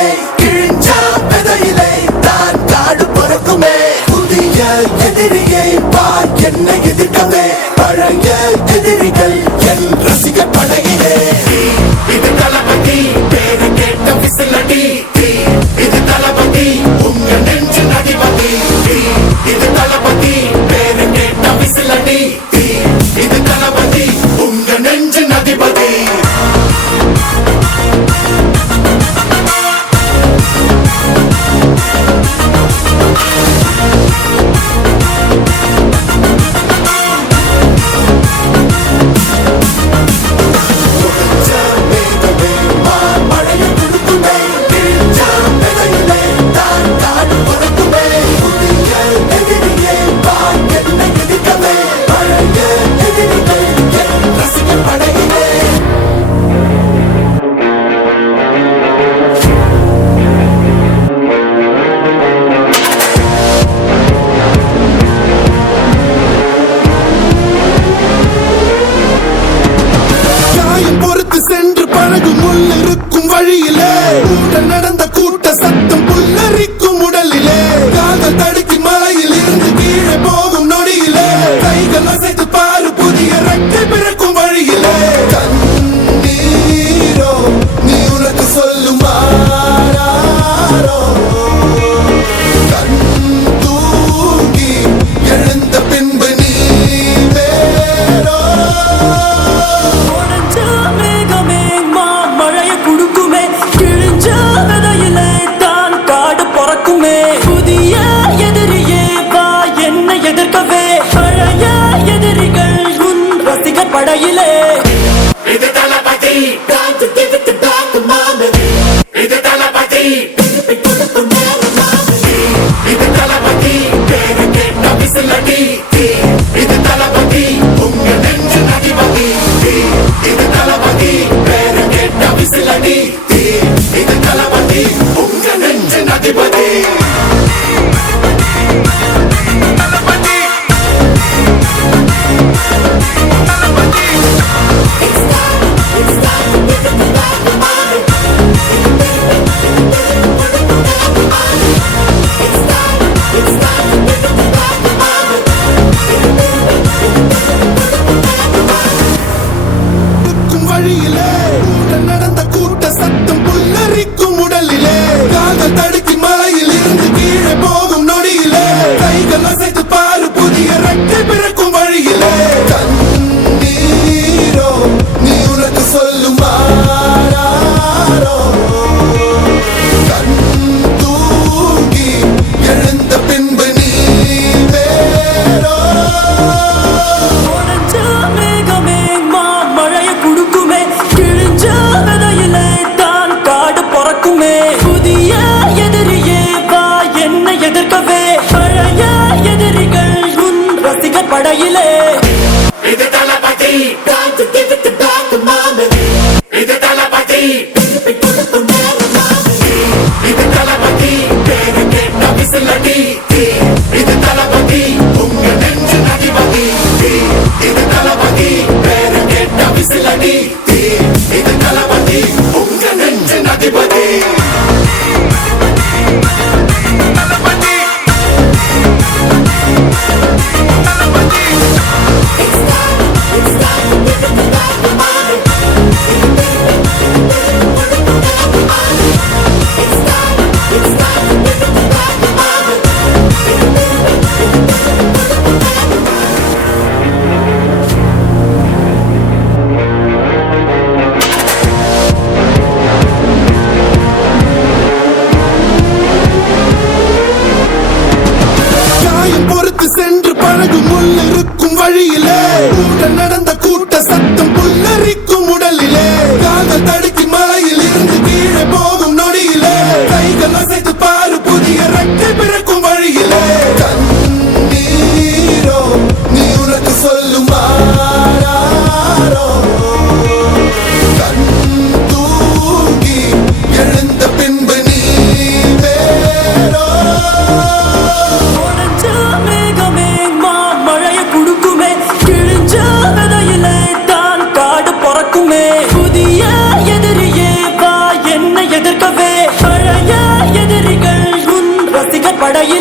கொடுக்குமே கிழிஞ்ச விதையிலே தான் காடு பொறுக்குமே புதிய எதிரியை வா என்னை எதிர்க்கவே பழைய எதிரிகள் என் ரசிக படையிலே இது தளபதி பேரு கேட்ட விசிலடி இது தளபதி உங்க நெஞ்சு நடிபதி இது தளபதி பேரு கேட்ட விசிலடி இது தளபதி உங்க நெஞ்சு நடிபதி வழியிலே நடந்த கூட்ட சத்தம் புல்லரிக்கும் உடலிலே காதல் தடுக்கி மலையில் இருந்து கீழே போகும் நொடியிலே கைகள் அசைத்து பாரு புதிய ரெக்கை பிறக்கும் வழியிலே கண்ணீரோ நீ உனக்கு சொல்லும் கண் தூங்கி எழுந்த பின்பு நீ வேறோ புதிய எதிரியே வா என்னை எதிர்க்கவே பழைய எதிரிகள் உன் ரசிகர் படையிலே இது தளபதி இது தளபதி இது தளபதி பேரு கேட்ட விசிலடி இது தளபதி உங்க நெஞ்சு நடிபதி இது தளபதி பேரு கேட்ட விசிலடி இது தளபதி உங்க நெஞ்சு நடிபதி வழியிலே நடந்த கூட்ட சத்தம் புல்லரிக்கும் உடலிலே காதல் தடுக்கி மலையில் இருந்து கீழே போகும் நொடியிலே கைகள் அசைத்து பாரு புதிய ரெக்கை பிறக்கும் வழியிலே கண்ணீரோ நீ உனக்கு சொல்லும் கண் தூங்கி எழுந்த பின்பு நீ வேறோ புதிய எதிரியே வா என்னை எதிர்க்கவே பழைய எதிரிகள் உன் ரசிகர் படையிலே இது தளபதி இது தளபதி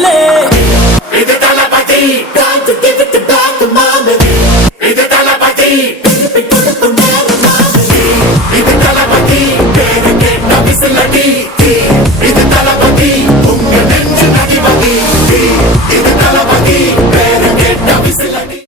படையிலே